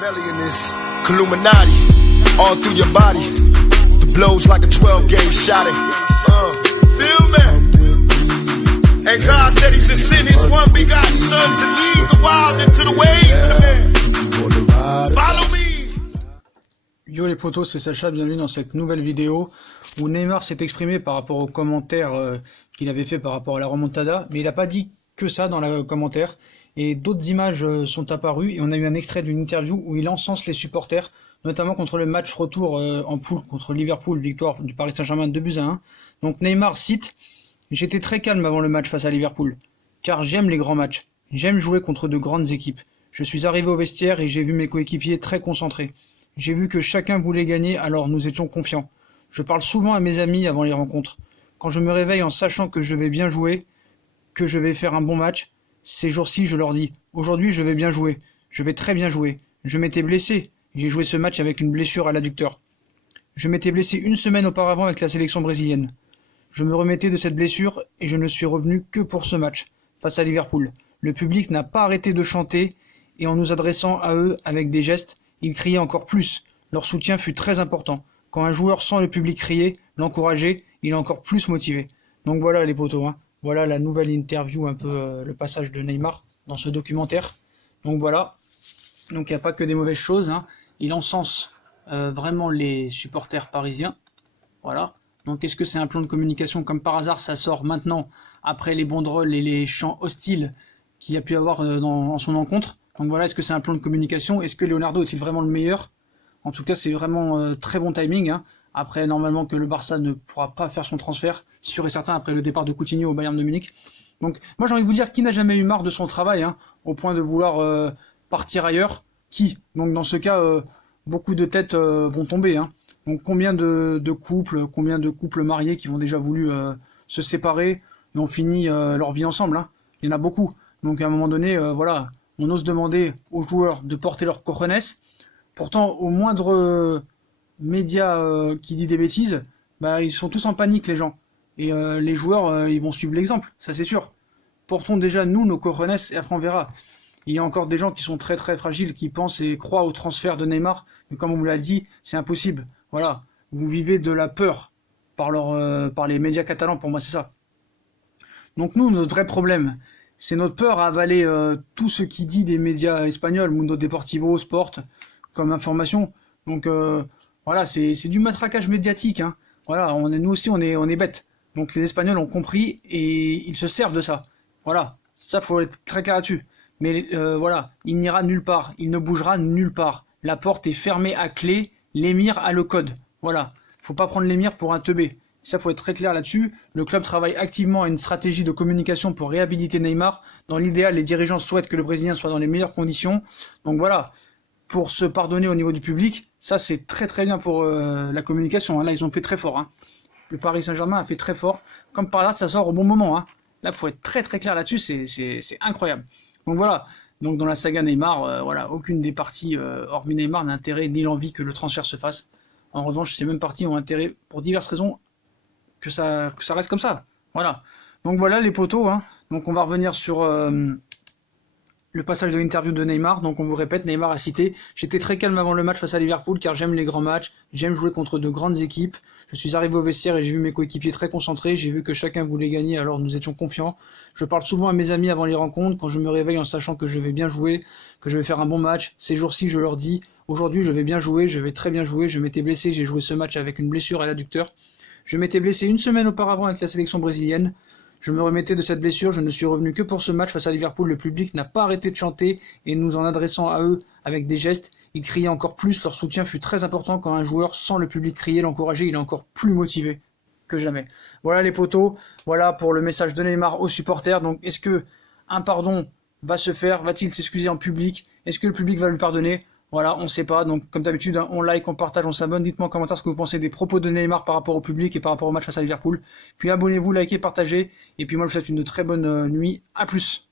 Machiavellian is Illuminati all through your body. The blows like a 12-gauge shot. Feel me? And God said He should send His one begotten Son to lead the wild into the ways of the man. Follow me. Yo les potos, c'est Sacha, bienvenue dans cette nouvelle vidéo où Neymar s'est exprimé par rapport aux commentaires qu'il avait fait par rapport à la remontada, mais il n'a pas dit que ça dans le commentaire, et d'autres images sont apparues, et on a eu un extrait d'une interview où il encense les supporters, notamment contre le match retour en poule contre Liverpool, victoire du Paris Saint-Germain 2-1. Donc Neymar cite « J'étais très calme avant le match face à Liverpool, car j'aime les grands matchs, j'aime jouer contre de grandes équipes. Je suis arrivé au vestiaire et j'ai vu mes coéquipiers très concentrés. J'ai vu que chacun voulait gagner, alors nous étions confiants. Je parle souvent à mes amis avant les rencontres. Quand je me réveille en sachant que je vais bien jouer, que je vais faire un bon match, ces jours-ci je leur dis « Aujourd'hui je vais bien jouer, je vais très bien jouer. Je m'étais blessé, j'ai joué ce match avec une blessure à l'adducteur. Je m'étais blessé une semaine auparavant avec la sélection brésilienne. Je me remettais de cette blessure et je ne suis revenu que pour ce match, face à Liverpool. Le public n'a pas arrêté de chanter et en nous adressant à eux avec des gestes, ils criaient encore plus. Leur soutien fut très important. Quand un joueur sent le public crier, l'encourager, il est encore plus motivé. » Donc voilà les potos, hein. Voilà la nouvelle interview, un peu le passage de Neymar dans ce documentaire. Donc voilà, donc il n'y a pas que des mauvaises choses, hein. Il encense vraiment les supporters parisiens. Voilà. Donc est-ce que c'est un plan de communication comme par hasard, ça sort maintenant, après les banderoles et les chants hostiles qu'il y a pu avoir en son encontre? Donc voilà, est-ce que c'est un plan de communication? Est-ce que Leonardo est-il vraiment le meilleur? En tout cas, c'est vraiment très bon timing, hein. Après, normalement, que le Barça ne pourra pas faire son transfert, sûr et certain, après le départ de Coutinho au Bayern de Munich. Donc, moi, j'ai envie de vous dire, qui n'a jamais eu marre de son travail, hein, au point de vouloir partir ailleurs? Qui? Donc, dans ce cas, beaucoup de têtes vont tomber, hein. Donc, combien de couples mariés qui ont déjà voulu se séparer et ont fini leur vie ensemble, hein. Il y en a beaucoup. Donc, à un moment donné, voilà, on ose demander aux joueurs de porter leur cojones. Pourtant, au moindre média qui dit des bêtises, bah, ils sont tous en panique, les gens. Et les joueurs, ils vont suivre l'exemple, ça c'est sûr. Portons déjà, nous, nos cojones, et après on verra. Il y a encore des gens qui sont très très fragiles, qui pensent et croient au transfert de Neymar, mais comme on vous l'a dit, c'est impossible. Voilà, vous vivez de la peur par les médias catalans, pour moi c'est ça. Donc nous, notre vrai problème, c'est notre peur à avaler tout ce qui dit des médias espagnols, Mundo Deportivo, Sport, comme information. Donc voilà, c'est du matraquage médiatique, hein. Voilà, nous aussi on est bêtes. Donc les Espagnols ont compris et ils se servent de ça. Voilà, ça faut être très clair là-dessus. Mais voilà, il n'ira nulle part, il ne bougera nulle part. La porte est fermée à clé, l'émir a le code. Voilà, faut pas prendre l'émir pour un teubé. Ça faut être très clair là-dessus. Le club travaille activement à une stratégie de communication pour réhabiliter Neymar. Dans l'idéal, les dirigeants souhaitent que le Brésilien soit dans les meilleures conditions. Donc voilà, pour se pardonner au niveau du public, ça c'est très très bien pour la communication, hein. Là ils ont fait très fort, hein. Le Paris Saint-Germain a fait très fort. Comme par là, ça sort au bon moment, hein. Là, il faut être très très clair là-dessus, c'est incroyable. Donc voilà, donc dans la saga Neymar, voilà, aucune des parties, hormis Neymar, n'a intérêt ni l'envie que le transfert se fasse. En revanche, ces mêmes parties ont intérêt, pour diverses raisons, que ça reste comme ça. Voilà. Donc voilà les potos, hein. Donc on va revenir sur le passage de l'interview de Neymar. Donc on vous répète, Neymar a cité « J'étais très calme avant le match face à Liverpool car j'aime les grands matchs, j'aime jouer contre de grandes équipes. Je suis arrivé au vestiaire et j'ai vu mes coéquipiers très concentrés, j'ai vu que chacun voulait gagner alors nous étions confiants. Je parle souvent à mes amis avant les rencontres, quand je me réveille en sachant que je vais bien jouer, que je vais faire un bon match. Ces jours-ci je leur dis « Aujourd'hui je vais bien jouer, je vais très bien jouer, je m'étais blessé, j'ai joué ce match avec une blessure à l'adducteur. Je m'étais blessé une semaine auparavant avec la sélection brésilienne. Je me remettais de cette blessure, je ne suis revenu que pour ce match face à Liverpool. Le public n'a pas arrêté de chanter et nous en adressant à eux avec des gestes, ils criaient encore plus. Leur soutien fut très important. Quand un joueur sent le public crier, l'encourager, il est encore plus motivé que jamais. Voilà les potos, voilà pour le message de Neymar aux supporters. Donc est-ce que un pardon va se faire? Va-t-il s'excuser en public? Est-ce que le public va lui pardonner? Voilà, on ne sait pas. Donc comme d'habitude, on like, on partage, on s'abonne. Dites-moi en commentaire ce que vous pensez des propos de Neymar par rapport au public et par rapport au match face à Liverpool. Puis abonnez-vous, likez, partagez. Et puis moi je vous souhaite une très bonne nuit. À plus.